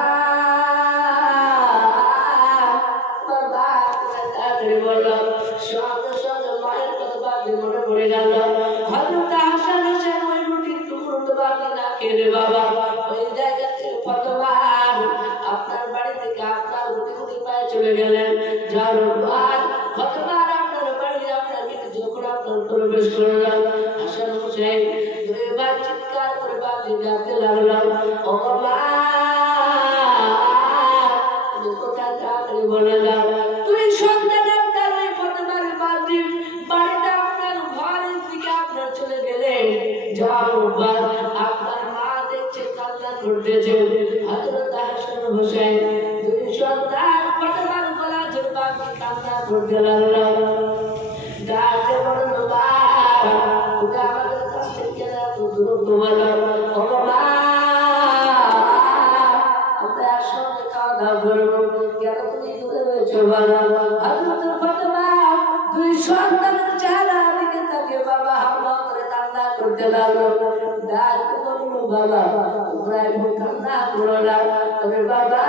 সঙ্গে সঙ্গে মায়ের কথা বাদে মনে পড়ে গেল হযরত হাসান হোসেন ওই রুটির টুকরো বাদে না খেয়ে বাবা ওই জায়গা থেকে ফাতেমা আপনার বাড়ি থেকে আপনার রুটি পায়ে চলে গেলেন যার পর ফাতেমা আপনার বাড়ি আপনার গেটে যখন আপনার প্রবেশ করলেন হাসান হোসেন দুইবার চিৎকার করে বাদে ডাকতে লাগলাম ও মা তুমি কোথায় যাবে বলে দাও তুই সন্তান বাড়িটা আপনার ঘরের দিকে আপনার চলে গেলে যাওয়ার আপনার মা দেখছে কান্না করতেছে হযরত হাসান হোসেন দুই সন্তান ফাতেমার গলা ধরে কান্না করতে লাগলো। ডাকতে বলল, মা তুমি আমাদের কাছ থেকে এত দূরত্ব বলো, ও মা আমরা একসঙ্গে খাওয়া দাওয়া করবো, কেন তুমি দূরে রয়েছো বলো? হযরত ফাতেমা দুই সন্তানের চেহারা দিকে তাকিয়ে বাবা হাওয়া করে কান্না করতে লাগলো। ডাকতে বলল, বাবা তোমরা এখন কান্না করো না, তবে বাবা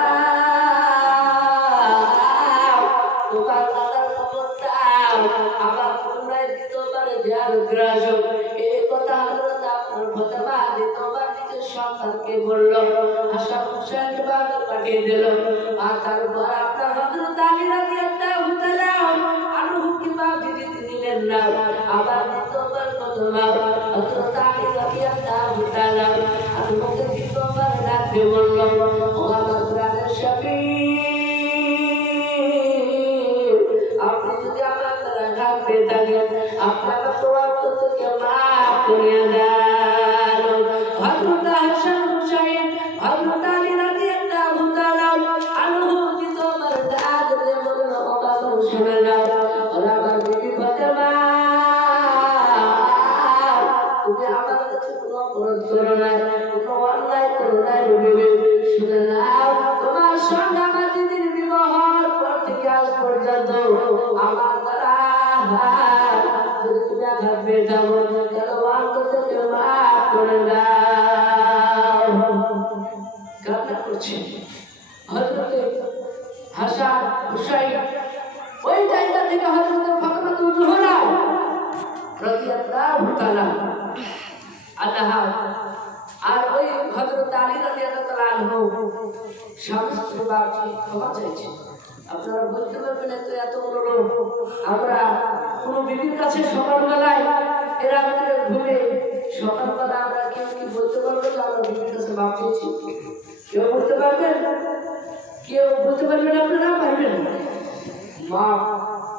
তোমার দাদার খবরটা আমার পুনরায় দ্বিতীয়বার জিয়ারতে আসো। এই কথা হযরত আপনার ফাতেমা দ্বিতীয়বার নিজের সন্তানকে বলল, হাসান হোসেনকে বাজার পাঠিয়ে দিল। আর তারপর আপনার হযরত আলী রাদিয়াল্লাহু তাআলা আনহুকে বাবা দিতে দিলেন না। আবার দ্বিতীয়বার ফাতেমা হযরত আলী রাদিয়াল্লাহু তাআলা আনহুকে দ্বিতীয়বার ডাকতে বলল, ও আমার প্রাণের স্বামী আপনি যদি আমার দ্বারা ঘাত পেয়ে থাকেন আপনাকে তোমার থেকে মাফ করিয়া দেন। হযরত হাসান হুসাইন হযরত আলী রাদিয়াল্লাহু তাআলা আনহু দ্বিতীয়বার ডাক দিয়ে বলল, ও বাবা শুনে নাও, ওরা আমার বিবি ফাতেমা তুমি আমার কাছে কোনো অপরাধ করো না, কোনো অন্যায় করো না, শুনে নাও তোমার সঙ্গে আমার দিদির বিবাহের পর থেকে আজ পর্যন্ত আমার দ্বারা যদি তুমি আঘাত পেয়ে যাবো তাহলে অন্ততকে মাফ করে দাও। কান্না করছে হযরত হাসান হুসাইন। ওই জায়গা থেকে হযরত ফাতেমা জোহরা রাদিয়াল্লাহু তাআলা আনহা আর ওই হযরত আলী রাদিয়াল্লাহু তাআলা আনহু স্বামী স্ত্রী বাকি ক্ষমা চাইছে। আপনারা বলতে পারবেন এত বড় লোক আমরা কোনো বিবির কাছে সকালবেলায় রাত্রে ঘুরে সকালবেলা আমরা কেউ কি বলতে পারবো যে আমরা বিবির কাছে মাপ চেয়েছি? কেউ বলতে পারবেন? কেউ বলতে পারবেন? আপনারা পারবেন? মাপ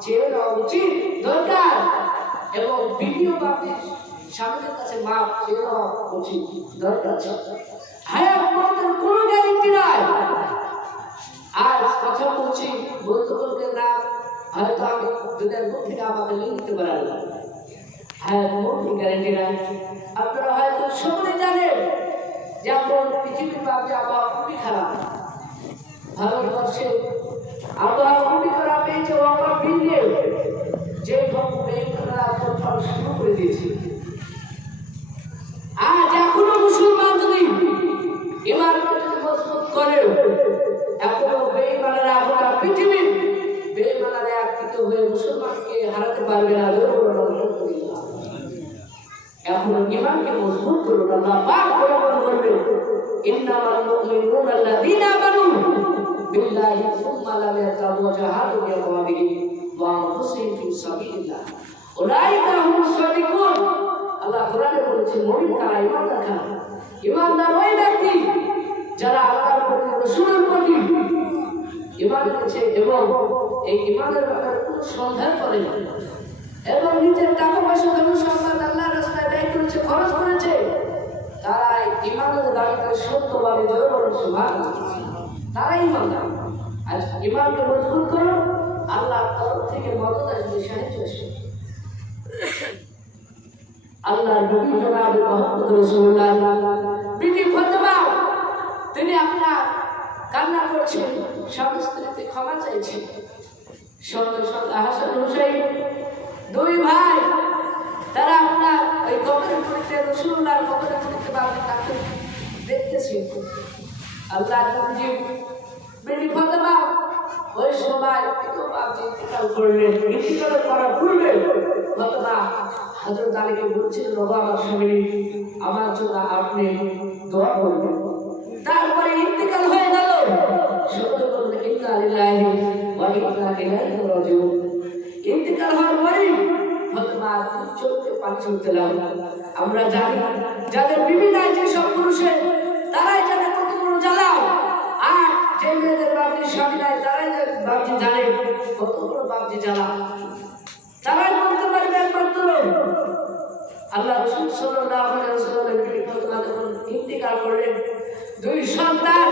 চেয়ে নেওয়া উচিত, দরকার, এবং বিবিও বাপির স্বামীদের কাছে মাপ চেয়ে নেওয়া উচিত, দরকার। হ্যাঁ, আমাদের কোনো গ্যারেন্টি নাই। আর কথা বলছি বলতে বলতে না হয়তো আমি দুধের মুখ থেকে আমাকে লিখতে পারেন। হ্যাঁ, কোনো গ্যারেন্টি নাই। আপনারা হয়তো সকলে জানেন যে এখন পৃথিবীর বাপে আবহাওয়া খুবই খারাপ। ভারতবর্ষে আবহাওয়া খুবই খারাপ হয়েছে। ওপর ভিড়ে যে মেয়েরা শুরু করে দিয়েছে। আজ এখনো মুসলমান যদি ইমানকে যদি মজবুত করে এখনো বেঈমানেরা গোটা পৃথিবী বেঈমানেরা একত্রিত হয়ে মুসলমানকে হারাতে পারবে না। এখনো ইমানকে মজবুত করুন। আল্লাহ পাক বলবে ইন্নামাল মুমিনুনা আল্লাযীনা আমানু বিল্লাহি সুম্মা লাম ইয়ারতাবু ওয়া জাহাদু বিআমওয়ালিহিম ওয়া আনফুসিহিম ফি সাবিলিল্লাহ উলাইকা হুমুস সাদিকুন। আল্লাহ কোরআনে বলেছেন মুমিন কারা, ঈমানদার কারা? ঈমানদার ওই ব্যক্তি যারা আল্লাহর প্রতি রাসূলের প্রতি ঈমান এনেছে এবং এই ঈমানের ব্যাপারে কোনো সন্দেহ করে না এবং নিজের টাকা পয়সা ধন সম্পদ আল্লাহর রাস্তায় ব্যয় করেছে, খরচ করেছে। তারা ঈমানের দাবিতে সত্যভাবে জোরে বলেন সুবহানাল্লাহ। তারাই ঈমানদার। আজ ঈমানকে মজবুত করো, আল্লাহর তরফ থেকে মদদ আসবে, সাহায্য আসবে। আল্লাহর নবী জনাব মুহাম্মদ রাসূলুল্লাহ বিবি ফাতেমা তিনি আপনার কান্না করছেন, স্বামী স্ত্রীতে ক্ষমা চাইছেন। সঙ্গে সঙ্গে হাসান হুসাইন দুই ভাই তারা আপনার ওই কবরের মধ্যে রাসূলুল্লাহর কবরের মধ্যে বাবা তাকে দেখতেছেন। আল্লাহ নবী বিবি ফাতেমা ওই সময় তো বাবা ইন্তেকাল করলেন। ইন্তেকাল করার পূর্বে ফাতেমা হযরত আলীকে বলছিলেন, বাবা আমার স্বামী আমার জন্য আপনি দোয়া করবেন। তারপরে ইন্তেকাল হয়ে গেল। সকলে বললেন ইন্না লিল্লাহি ওয়া ইন্না ইলাইহি রাজিউন। ইন্তেকাল হওয়ার পরে ফাতেমা চোখে পানি ঝরতে লাগলো। আমরা জানি যাদের বিবি নাই, যে সব পুরুষে তারাই জানে কত বড় জ্বালা। আর যে মেয়েদের বাপজি স্বামী নাই তারাই বাপজি জানে কত বড় বাপজি জ্বালা। তারাই বলতে পারবে একমাত্র। আল্লাহ রাসূল সাল্লাল্লাহু আলাইহি ওয়াসাল্লাম ফাতেমা যখন ইন্তেকাল করলেন, দুই সন্তান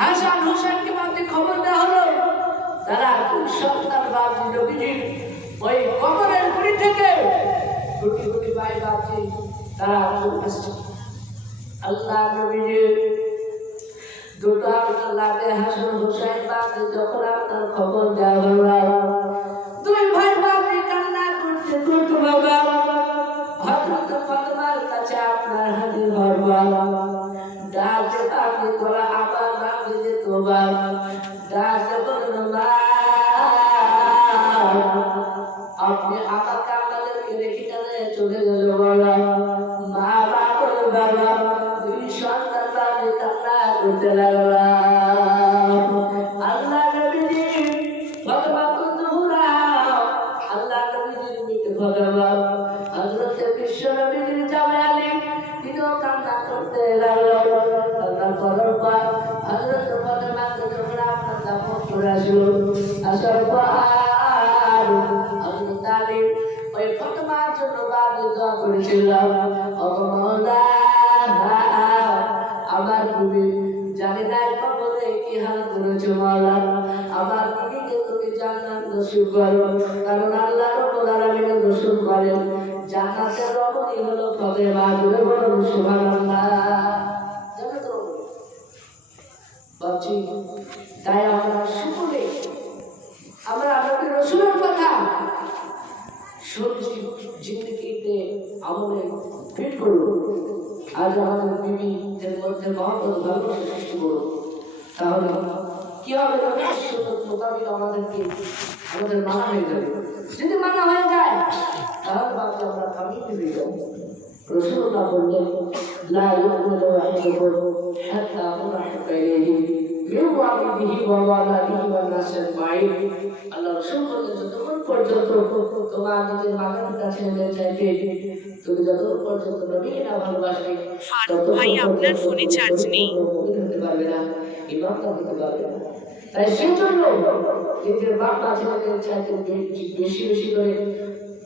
হাসান হোসেনকে বাপজি খবর দেওয়া হলো তারা দুই সন্তান বাপজি নবীজির ওই কবরের গুড়ি থেকে গুটি গুটি পায় বাপজি তারা আসছে। আল্লাহ নবীজির দুটো আল্লাহকে হাসান হুসাইন বাপজি যখন আপনার খবর দেওয়া হলো, দুই ভাই বাপজি কান্না করতে করতে বাবা হযরত ফাতেমার কাছে আপনার হাজির হওয়া ডাকে বাপজি তোরা আবার বাপজি যে তোবা ডাকে বলল মা আপনি আমাকে আমাদেরকে রেখে গেলে চলে গেল বলা মা বাবা বাবা দুই সন্তান বাপজি কান্না করতে লাগলা। আল্লাহ নবীজি ফাতেমা কুতুরা আল্লাহ নবীজির মিট ভগবান হযরত বিশ্ব নবীজির জামে আলী তিনিও কান্না করতে লাগলো। কান্না করার পর হযরত ফাতেমাকে যখন আপনার দাফন করে আসলো, আসার পর হযরত আলী ওই ফাতেমার জন্য বাপজি দোয়া করেছিলাম, ও মাওলা আমার বিবি জানি না কবরে কি হাল করেছে মাওলা, আমার বিবিকে তুমি জান্নাত নসিব করো, কারণ আল্লাহ রাব্বুল আলামিন নসিব করেন জান্নাতের রমণী হলো ফাতেমা। জোরে বলুন সুবহানাল্লাহ। জান্নাতের রমণী বাপজি। তাই আমরা সকলে আমরা নবী রাসূলের কথা শুনছি, জিন্দেগিতে আমলে ফিট করব। আজ আমাদের বিবিদের মধ্যে মহব্বত ভালোবাসা সৃষ্টি করব, তাহলে কি হবে? সুন্নাত মোতাবেক আমাদেরকে আমাদের মানা হয়ে যাবে। যদি মানা হয়ে যায় তাহলে বাকি আমরা কামিয়ে হয়ে যাব। রাসূলুল্লাহ বললেন লা ইউমিনু আহাদুকুম হাত্তা আকুনা ইলাইহি মিন ওয়ালিদিহি ওয়া ওয়ালাদিহি ওয়ান নাস আজমাইন। আল্লাহ রাসূল বলেন যতক্ষণ পর্যন্ত তোমার নিজের মাতার কাছে নিয়ে চাইতে তুমি যতক্ষণ পর্যন্ত নবীকে না ভালোবাসবে ভাই আপনার ফোনে চার্জ নেই। হতে পারবে না, ইমানদার হতে পারবে না। তাই সেই জন্য নিজের বাপ মা ছেলেদের চাইতে বেশি বেশি করে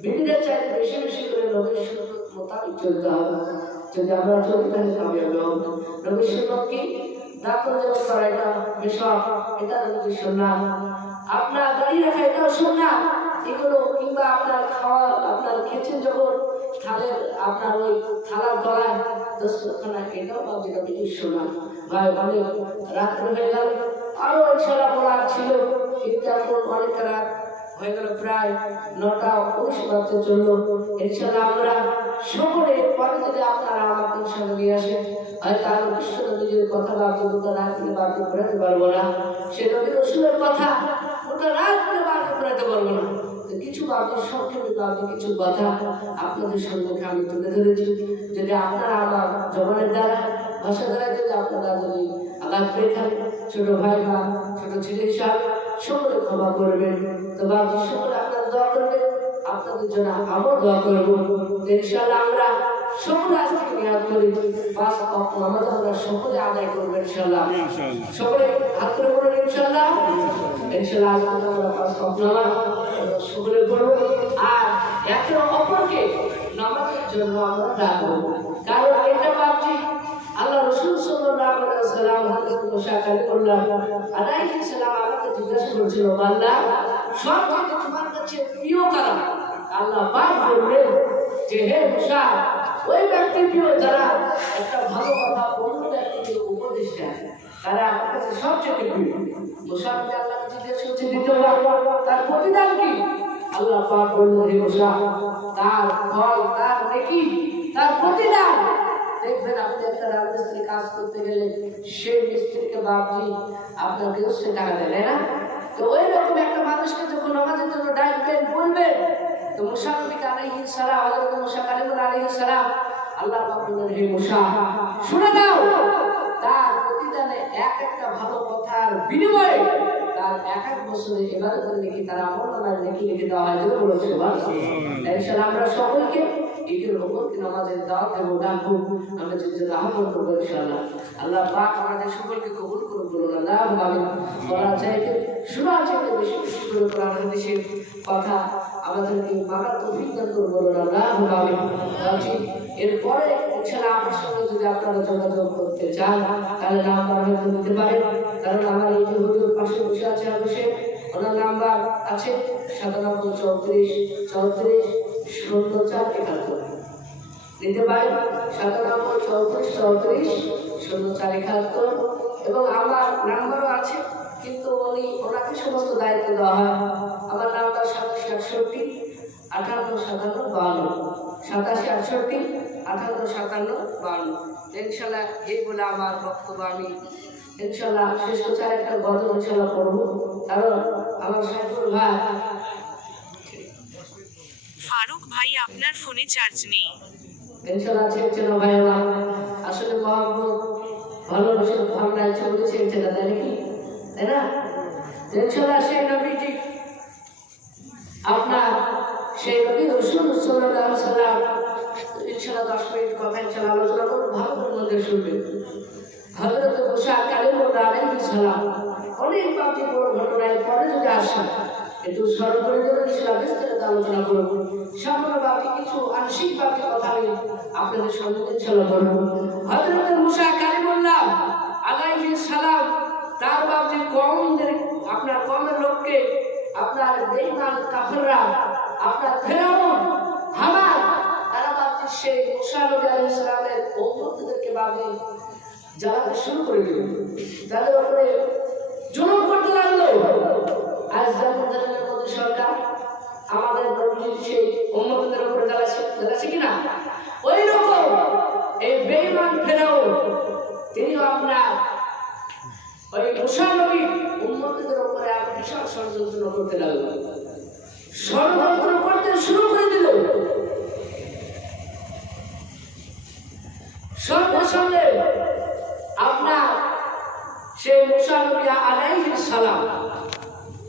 বিবিদের চাইতে বেশি বেশি করে নবীর সুন্নাত মোতাবেক চলতে হবে। যদি আমরা চলতে থাকি কামিয়াব হব। নবীর সুন্নাত কি? দাঁতন যেমন করা এটা মেশক, এটা নবীর সুন্নাত। আপনার দাঁড়িয়ে রাখা এটাও সুন্নাত। এগুলো কিংবা আপনার খাওয়া আপনার খেছেন যখন থালের আপনার ওই থালার তলায় দস্তরখানা, এটাও বাবজি নবীর সুন্নাত। ভাই অনেক রাত্র হয়ে গেল, আরো ইনশাআল্লাহ পড়ার ছিল, কিন্তু এখন অনেক রাত হয়ে গেল, প্রায় 9:19 বাজতে চললো। ইনশাআল্লাহ আমরা সকলে পরে যদি আপনারা আমাদের সঙ্গে নিয়ে আসেন, হয়তো আরো বিশ্ব নবীর কথা বাকি গোটা রাত করে বাকি করাতে পারবো না, সে নবীর রাসূলের কথা গোটা রাত করে বাকি করাতে পারবো না। কিছু বাকি সংক্ষেপে বাকি কিছু কথা আপনাদের সম্মুখে আমি তুলে ধরেছি। যদি আপনারা আমার জবানের দ্বারা ভাষা দ্বারা যদি আপনারা যদি আঘাত পেয়ে থাকেন, ছোট ভাই বা ছোট ছেলে হিসাবে সকলে ক্ষমা করবেন। তো বাকি সকলে আপনারা দোয়া করবেন, আপনাদের জন্য আমরাও দোয়া করবো। ইনশাআল্লাহ আমরা সকলে আজ থেকে নিয়াত করি 5 ওয়াক্ত নামাজ আমরা সকলে আদায় করবো ইনশাআল্লাহ। সকলে হাত করে বলুন ইনশাআল্লাহ। ইনশাআল্লাহ আমরা 5 ওয়াক্ত নামাজ সকলে পড়বো, আর একে অপরকে নামাজের জন্য আমরা ডাকবো। কারণ এটা ভাবছি আল্লাহ রাসূল সাল্লাল্লাহু আলাইহি ওয়াসাল্লাম হযরত মুসা কালিমুল্লাহ আলাইহিস সালাম আমাকে জিজ্ঞাসা করেছিল, আল্লাহ সবচেয়ে তোমার কাছে প্রিয় কারা? আল্লাহ পাক বললেন যে হে মুসা, ওই ব্যক্তি প্রিয় যারা একটা ভালো কথা অন্য ব্যক্তিকে উপদেশ দেয়, তারা আমার কাছে সবচেয়ে প্রিয়। মুসা আল্লাহকে জিজ্ঞাসা করছে দ্বিতীয়বার তার প্রতিদান কি? আল্লাহ পাক বললেন হে মুসা, তার ফল, তার নেকি, তার প্রতিদান। দেখবেন আপনি একটা রাজমিস্ত্রি কাজ করতে গেলে সেই মিস্ত্রিকে বাপজি আপনার গৃহস্থে টাকা দেয় না? তো ওই রকম একটা মানুষকে যখন নামাজের জন্য ডাকবেন বলবেন, তো মুসা নবী আলাইহিস সালাম, হযরত মুসা কালিমুল্লাহ আলাইহিস সালাম আল্লাহ পাক বললেন হে মুসা শুনে নাও, তার প্রতিদানে একটা ভালো কথার বিনিময়ে তার 1 বছরে ইবাদতের নেকি তার আমলনামায় নেকি লিখে দেওয়া হয়। যেটা বলেছে সুবহানাল্লাহ। ইনশাআল্লাহ আমরা সকলকে ঈদের উপলক্ষে নামাজের দাওয়াত দেব, ডাকবো, আমরা যদি আহ্বান করবো ইনশাআল্লাহ। আল্লাহ পাক আমাদের সকলকে কবুল করুন, বলুন আল্লাহুম্মা আমিন। বলা চাইতে শোনা চাইতে বেশি বেশি করে কোরআন হাদিসের কথা আমাদেরকে মানার তৌফিক দান করুন, বলুন আল্লাহুম্মা আমিন। এরপরে ইনশাআল্লাহ আমার সঙ্গে যদি আপনারা যোগাযোগ করতে চান তাহলে নাম্বার হয়তো দিতে পারেন, কারণ আমার এই যে হুজুর পাশে বসে আছে অভিষেক, ওনার নাম্বার আছে 9734340471 নিতে পারেন 9734340471 এবং আমার নাম্বারও আছে, কিন্তু ওনাকে সমস্ত দায়িত্ব দেওয়া হয়। আমার নাম্বার 8768585752 8768585752। ইনশাল্লাহ এই বলে আমার বক্তব্য আমি ইনশাল্লাহ শেষ করছি। একটা গজল ইনশাল্লাহ পড়বো, কারণ আমার সাইফুল ভাই ফারুক ভাই আপনার ফোনে চার্জ নেই। ইনশাল্লাহ ছেড়েছে না ভাই আমার, আসলে মহব্বত ভালোবাসে ভাবনা ইচ্ছা বলে ছেড়েছে না, তাই নাকি? তাই না? ইনশাল্লাহ সেই নবীজি আপনার সেই নবী রাসূল সাল্লাল্লাহু আলাইহি ওয়াসাল্লাম ইনশাল্লাহ 10 মিনিট কথা ইনশাল্লাহ আলোচনা করব, ভালো করে মন দিয়ে শুনবেন। হযরত মুসা কালিমুল্লাহ আলাইহিস সালাম অনেক বাকি বড় ঘটনায় পরে যদি আসে একটু স্মরণ করে দেবেন, ইনশাল্লাহ বিস্তারিত আলোচনা করব। সামান্য বাকি কিছু আংশিক বাকি কথা আমি আপনাদের সম্মুখে ইনশাল্লাহ বলব। হযরত মুসা কালিমুল্লাহ আলাইহিস সালাম তার বাপজি কওমদের আপনার কওমের লোককে আপনার বেঈমান কাফেররা আপনার ফেরাউন হামান তারা বাপজি সেই মুসা নবী আলাইহিস সালামের উম্মতদেরকে বাপজি জ্বালাতে শুরু করে দিল, তাদের উপরে জুলুম করতে লাগলো। আজ যেমন ধরনের মোদী সরকার আমাদের নবীজির সেই উম্মতদের উপরে জ্বালাচ্ছে কিনা, ওই রকম এই বেঈমান ফেরাউন তিনিও আপনার ওই মুসা নবীর উম্মতদের উপরে বিশাল ষড়যন্ত্র করতে লাগলো, ষড়যন্ত্র করতে শুরু করে দিল। সঙ্গে সঙ্গে আপনার সেই মুসা নবী আলাইহিস সালাম